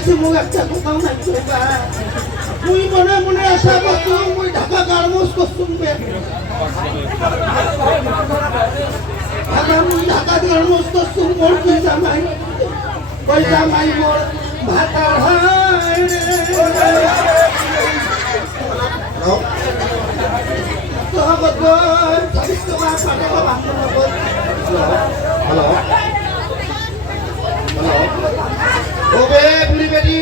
রাত্রি বিয়ে না গেছে মুখ একটা কোথাও বা মুই মনে মনে আশা করছুম মুই ঢাকা গার্মোস করছুম বে। মুই ঢাকা গার্মোস করছুম মোর কি জামাই? ওই জামাই মোর ভাতার হয় হ্যালো? হ্যালো? ওবে বুড়ি বেটি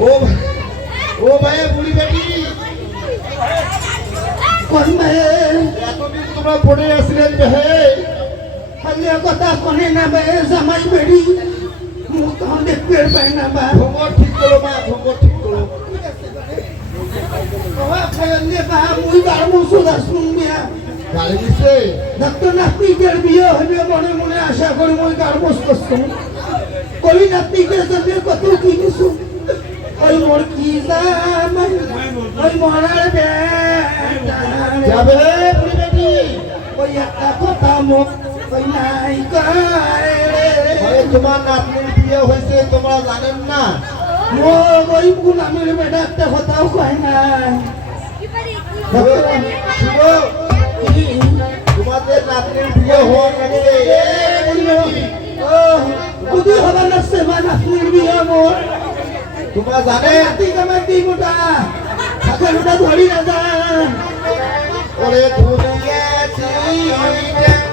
ও ও ভাই বুড়ি বেটি কোন মেয়ে এতদিন তোমরা পড়ে আসলেন যে হে হালিয়া কথা কোনে না বে জামাই বেড়ি মুখ তখন দেখতে পাই না বা ভঙ্গর ঠিক করো মা ভঙ্গর ঠিক করো বাবা খাইলে বা মুই গার্মোস সুদা শুনবিয়া গাড়ি দিচ্ছে ডাক্তার নাতনিদের বিয়ে হইবে মনে মনে আশা করি মই গার্মোস করছুম কলি নাতনিদের জন্য কত কি কিনিছু ওই মোর কি জামাই ওই মরার বেটা যাবে বুড়ি বেটি ওই একটা কথা মুখ ওই নাই কয় আরে তোমার নাতনির বিয়ে হয়েছে তোমরা জানেন না মোর ওই গুলামের বেটা একটা কথাও কয় শুভ তোমাদের নাতনির বিয়ে ও বুদ্ধি হবার জানে নাতি দি মোটা হাতে মোটা ধরি না যা ওরে চিটা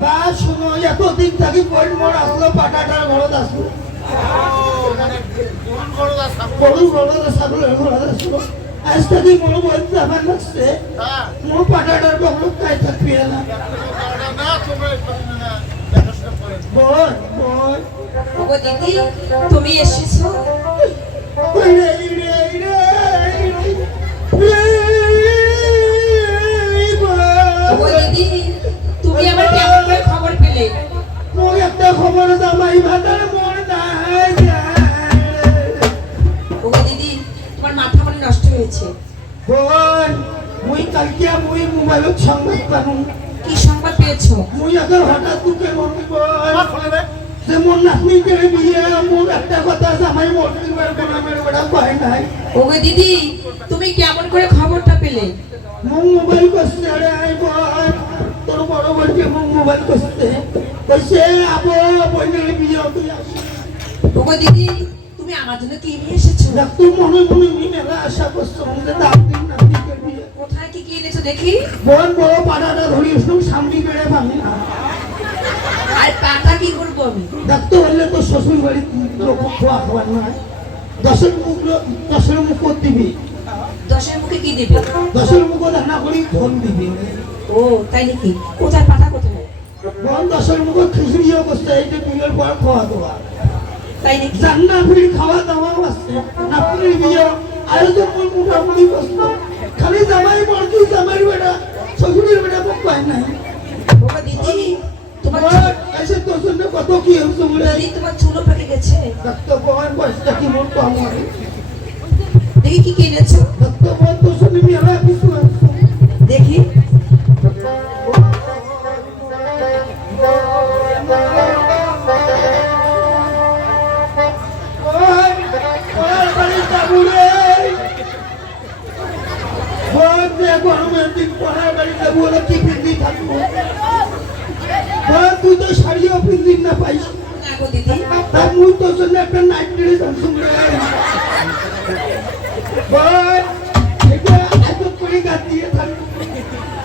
বা শুনো এতদিন থাকি বল মোর আসলো পাটাটার ঘরত আসলো গরু ঘরত ছাগলের ঘরত আসলো আজ থাকি মোর বল যাবার লাগছে মোর পাটাটার বগলত খাই থাকবি না বল বল ওগো দিদি তুমি এসেছ রে রে রে রে ওগো দিদি তুমি কেমন করে খবর পেলে? একটা খবর জামাই ভাতার মোর নাই ওগো দিদি তোমার মাথা মনে নষ্ট হয়েছে। বল কালকে মুই মোবাইলত সংবাদ পানো। কি সংবাদ পেয়েছ? মুই এখন হঠাৎ দুঃখে মরব যে মোর নাতনিকে বিয়ে মোর একটা কথা জামাই মরতে পারবে না মেরে বেড়া কয় নাই? ওগো দিদি তুমি কেমন করে খবরটা পেলে? মোক মোবাইল করছে আরে আই বল। বলছে মোবাইল করছে কইছে আবো বইনের বিয়ে তুই আসি ওগো দিদি তুমি আমার জন্য কি নিয়ে এসেছ? দেখ তুই মনে মনে নি আশা করছ যে দাম দিন নাতনিকে বিয়ে। কোথায় কি কি এনেছো দেখি? বল বড় পাড়াটা ধরিস তুই সামনে বেড়ে পাবি না। আর টাকা কি করব আমি? হলে তো শ্বশুর বাড়ি লোক খোয়া খাবার নয় দশের মুখ দশের মুখ দিবি। দশের মুখে কি দেবে? দশের মুখ রান্না করি ফোন দিবি। ও তাই নাকি? কোথায় পাঠা কোথায়? বল দশের মুখ খিচড়িও করছে এই যে পর খাওয়া দাওয়া। তাই নাকি? জান্না খাওয়া দাওয়াও আছে বিয়ে আয়োজন করে মোটামুটি করছে খালি জামাই বলছি জামাই বেটা শ্বশুরের বেটা পায় নাই। ওগো দিদি তোমার এসে তোর জন্য কত কি বলে? তোমার চুলো পেকে গেছে। দেখতে বল বয়সটা কি মোট কম দেখি কি তোর জন্য কিছু দেখি। তুই তো শাড়িও পিন্দি না পাইস তার জন্য একটা নাইট ড্রেস আনছুম রে দিয়ে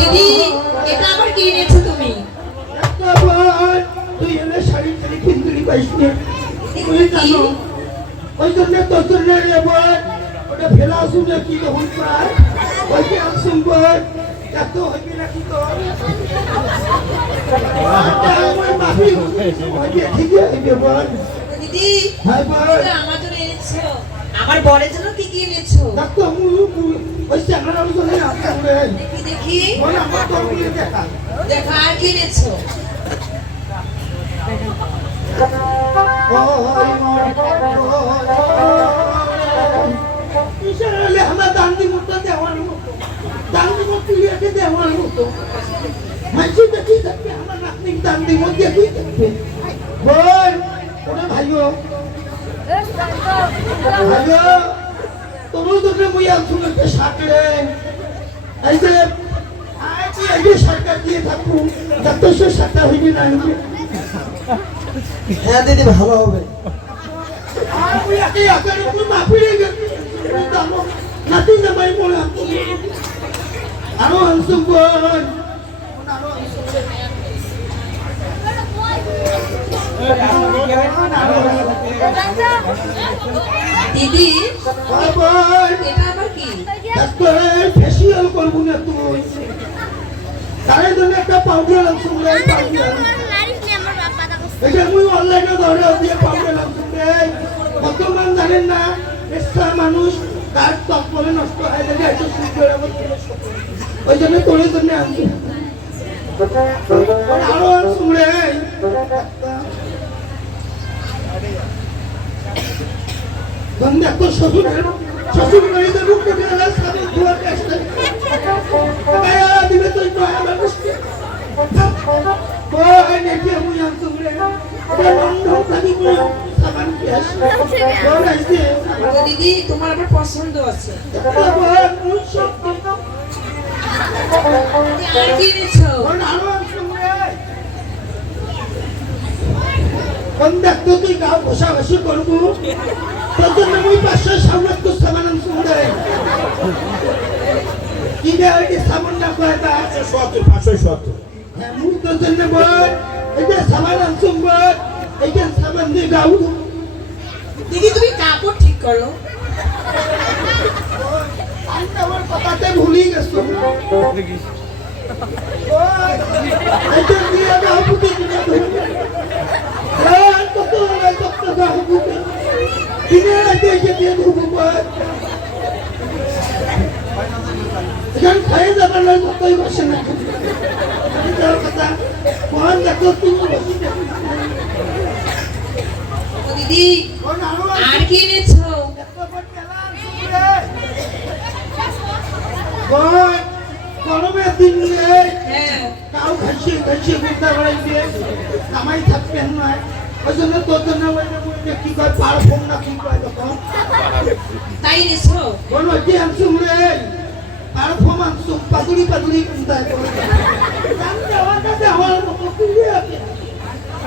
দিদি আবার তুই এনে শাড়ি শাড়ি পিন্দুরি পাইস না। ওই জন্য তোর জন্য ওটা ফেলা শুনে কি তখন প্রায়? ওই যে আসুন বল এত হইবি নাকি তোর আমার মাফি হইবে ঠিক হইবে বল দিদি হাই বল আমার জন্য এনেছো আমার বরের জন্য কি কি এনেছো মুই ওই চ্যাংড়ার জন্য আসতাম দেখি দেখি বল আমার তোর দেখা দেখো আর কি এনেছো ওই মোর ইশারালে আমার দান্দি মতো দেওয়ার মতো। দান্দি মতো লিখে দেওয়ার মতো। মাঝে দেখি থাকবে? আমার নাতনি দান্দি মতো দেখি থাকবে? বল ওরে ভাইও। ভাইও তোর জন্য মুই একটা সাকড়ে এই যে আজ এই সরকার দিয়ে থাকব ডাক্তার সে সাকটা হইবে না হইবে। হ্যাঁ দিদি ভালো হবে। আমি একে আকারে তুই মাফিয়ে গেছি জানো নাতি জামাই মনে আনতো আরও আনসুম বল দিদি বল এটা আবার কি? ডাক্তার ফেসিয়াল করব না তুই তার জন্য একটা পাউডার আনসুম রে পাউডার এটা মুই অনলাইনে ধরে দিয়ে পাউডার আনসুম রে বর্তমান জানেন না এসা মানুষ তার বলে নষ্ট হয়ে যায় এত সুন্দর ওই জন্য তোর জন্য আনসুম আরও রে বন্ধু এত শ্বশুরের শ্বশুর। বাড়িতে কেটে গেলে স্বামী দুয়ার কাছে গায়া দিবে তুই নয়া মানুষকে ওই নেটে মুই আনসুম রে। এটা বন্ধ, থাকি দিদি, তোমার আবার পছন্দ আছে। কি দেখতো তুই গাও ঘষাঘষি করব তোর পাঁচশো সামনে তো রে কি রে ওই সাবানটা কয়টা পাঁচশো সত্তর পাঁচশো সত্তর হ্যাঁ মুখ তো এই যে সাবান দিয়ে গাউ দিদি, তুমি কাপড় ঠিক করো। আমি আমার কথাতে ভুলি গেছো। হয় খাই যাবার কতই বসে না। কথা ও দিদি আরও কি এনেছো? গরমের দিন হ্যাঁ। কাউ কামাই না। ওই জন্য তোর জন্য কি কয় পারফর্ম না কি কয় তখন? তাই এনেছো? কোন ওই আনসুম রে পারফর্ম আনসুম পাতুরি পাতুরি কাছে আমার ও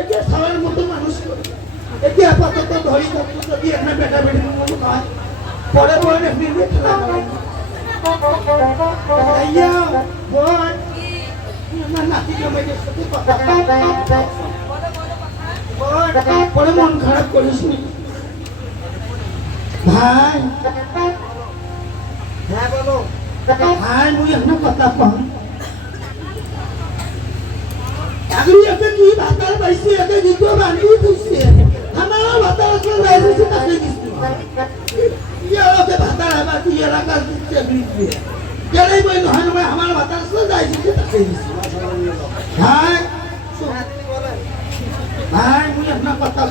একে সবার মতো মানুষ করে একে আপাতত ধরি থাকতো যদি একটা বেটা বেড়ি মতো হয়। পরে পরে ফিরবে খেলা আমার নাতি জামাইদের সাথে কথা। পরে মন খারাপ করিস ভাই। ভাই মুই একটা কথা কম। একে কি ভাতার পাইছে? একে গীত বান্ধি দিছে আমার ভাতার আসলে দিছে তাকে দিছে। দিচ্ছে দিচ্ছে গেলেই বই নহয় নহয় আমার ভাতার আসলে দিছে তাকে দিছে। ভাই ভাই মুই একটা কথা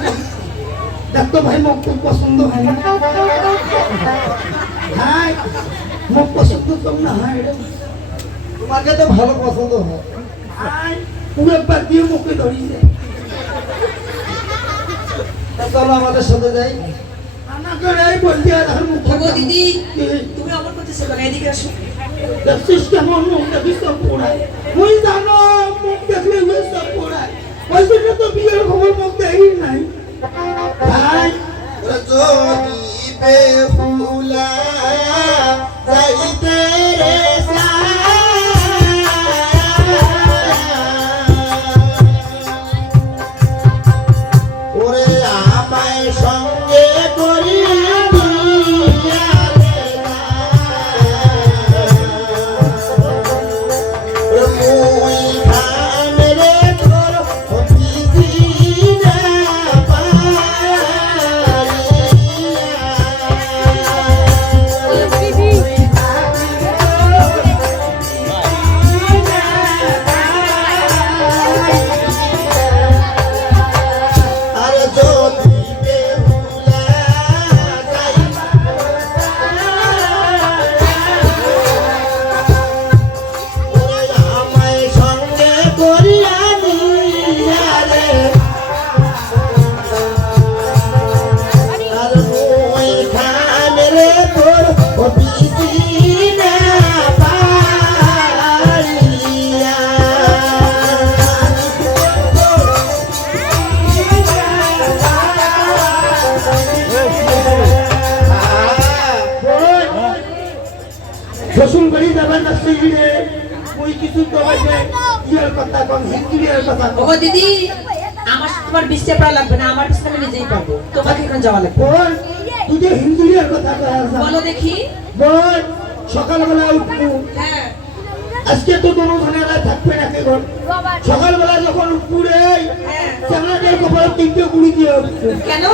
দেখতো ভাই মোক খুব পছন্দ হয় ভাই মোক পছন্দ কম না হয় তোমাকে তো ভালো পছন্দ হয়। পুরো একবার দিয়ে মুখে ধরিছে চলো আমাদের সাথে যাই। দিদি তুমি আমার কেন? এদিকে আসো। দেখছিস কেমন মুখ দেখি সব পোড়ায়। মুই জানো মুখ দেখলে ওই সব পোড়ায়। ওই জন্য তো বিয়ের খবর মুখ দেই নাই। ভাই যদি বেহুলা শ্বশুর বাড়ি যাবার না সেইরে মুই কিছু তো হইছে ইয়ের কথা কম হিন্দুর কথা ও দিদি আমার তোমার পড়া লাগবে না আমার আমি নিজেই পাবো। তোমাকে এখন যাওয়া লাগবে। বল তুই যে হিন্দুর কথা কয় বলো দেখি। বল সকালবেলা উঠবো। হ্যাঁ। আজকে তো ধানেরা থাকবে না কে ঘর সকালবেলা যখন পুরে হ্যাঁ। চামড়াটার কপালে তিনটে গুড়ি দিয়ে উঠছে। কেন?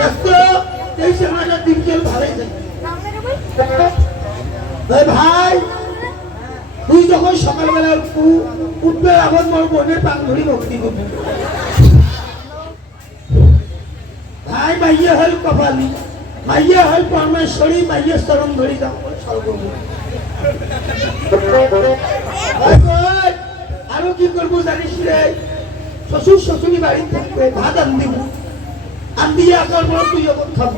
দেখতো এই চামড়াটা তিনটে ভালোই যায় ভাই, তুই যখন সকালবেলা উঠবু আবার মোর বোনের পাক ধরি ভক্তি করবি। ভাই, মাইয়া হল কপালি, মাইয়া হল পরমেশ্বরী, মাইয়া চরণ ধরি যাও আরও কি করব জানিস রে? শ্বশুর শ্বশুরি বাড়ি থাকবে, ভাত আন দিব। আন দিয়ে আসার পর তুই যখন খাব।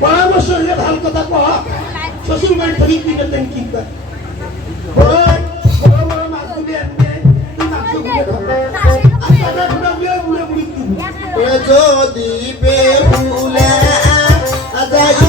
পরামর্শ হলে ভালো কথা কহ শ্বশুর বাড়ি থেকে কিনে দেন কি বোন, বড় বড় মাছগুলি আনবে মাছগুলি খাব আর কাটা কুটাগুলি উড়ে উড়ে দিব যদি বেহুলা যাইতে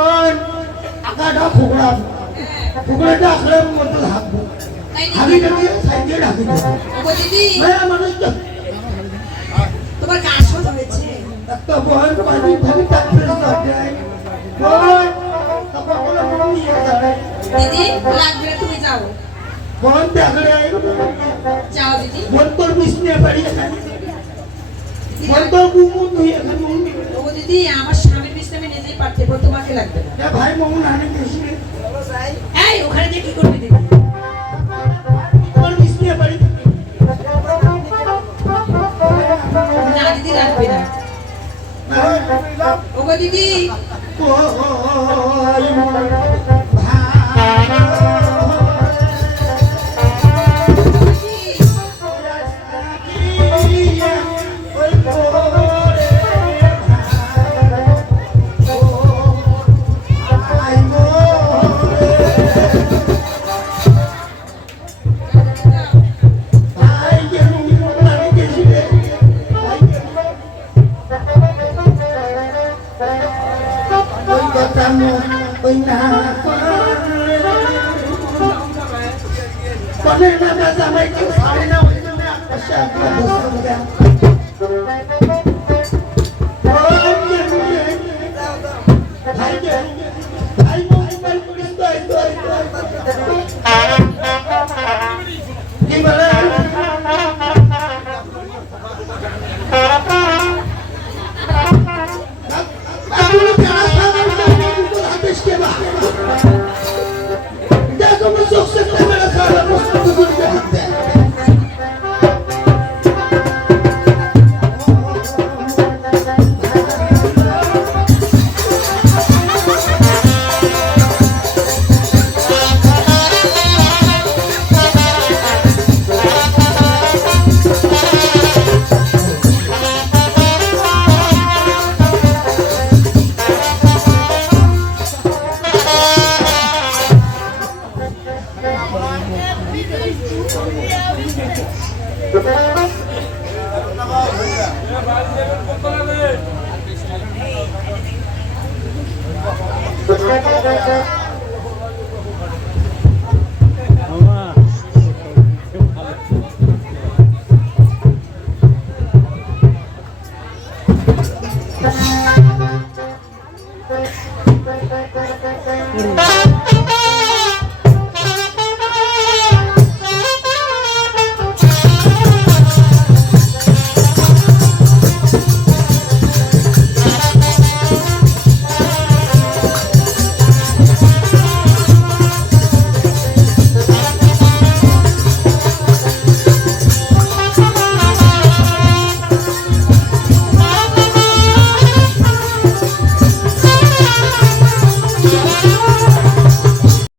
বোন আঁকাটা আঁকড়ার সাইডে ঢাকি হ্যাঁ মানুষটা তোমার ধরেছে পানি থাকি তারপর কোনো মন নিয়ে যাবে? দিদি লাগবে তুমি যাও। বোন দেখলে যাও দিদি। বোন তোর বিষ্ণু এখানে। তোর এখানে ওগো দিদি আমার স্বামীর বিশ্রামে নিজেই পারতে পারো তোমাকে লাগবে না ভাই মমন আনে এই ওখানে দিয়ে কি করবে দিদি না দিদি লাগবে না ওগো দিদি ওই মন ওই না কনের না জামাই কেউ ছাড়ে না ওই জন্য আকাশে বসে দেয় ভাই ভাই করিস তো কি বলে